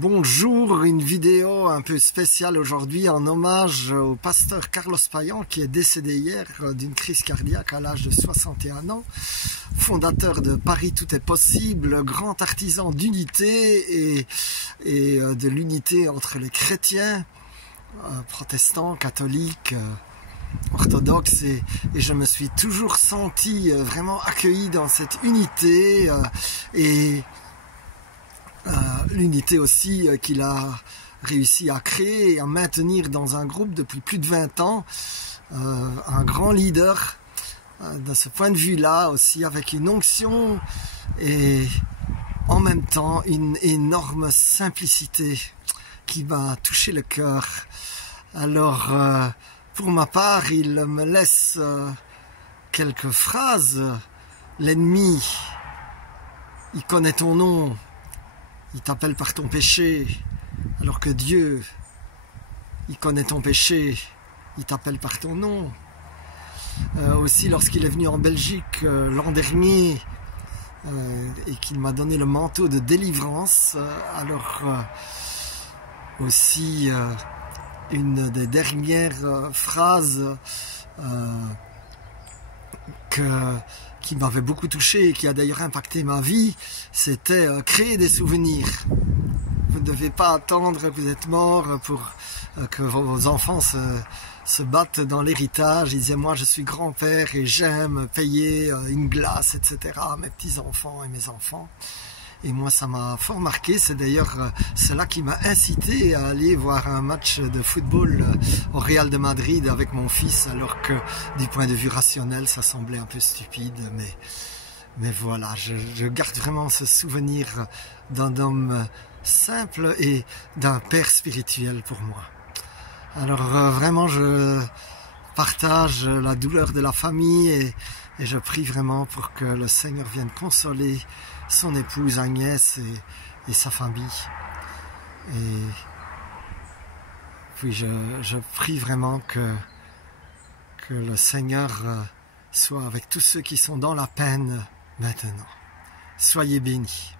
Bonjour, une vidéo un peu spéciale aujourd'hui en hommage au pasteur Carlos Payan qui est décédé hier d'une crise cardiaque à l'âge de 61 ans, fondateur de Paris Tout est Possible, grand artisan d'unité et de l'unité entre les chrétiens, protestants, catholiques, orthodoxes et je me suis toujours senti vraiment accueilli dans cette unité et l'unité aussi qu'il a réussi à créer et à maintenir dans un groupe depuis plus de 20 ans, un grand leader de ce point de vue-là aussi, avec une onction et en même temps une énorme simplicité qui m'a touché le cœur. Alors pour ma part, il me laisse quelques phrases. L'ennemi, il connaît ton nom, il t'appelle par ton péché, alors que Dieu, il connaît ton péché, il t'appelle par ton nom. Aussi, lorsqu'il est venu en Belgique l'an dernier et qu'il m'a donné le manteau de délivrance, alors aussi une des dernières phrases qui m'avait beaucoup touché et qui a d'ailleurs impacté ma vie, c'était créer des souvenirs. Vous ne devez pas attendre que vous êtes mort pour que vos enfants se battent dans l'héritage. Il disait, moi je suis grand-père et j'aime payer une glace, etc. à mes petits-enfants et mes enfants. Et moi, ça m'a fort marqué. C'est d'ailleurs cela qui m'a incité à aller voir un match de football au Real de Madrid avec mon fils, alors que du point de vue rationnel, ça semblait un peu stupide. Mais voilà, je garde vraiment ce souvenir d'un homme simple et d'un père spirituel pour moi. Alors vraiment, je partage la douleur de la famille et je prie vraiment pour que le Seigneur vienne consoler son épouse Agnès et sa famille. Et puis je prie vraiment que le Seigneur soit avec tous ceux qui sont dans la peine maintenant. Soyez bénis.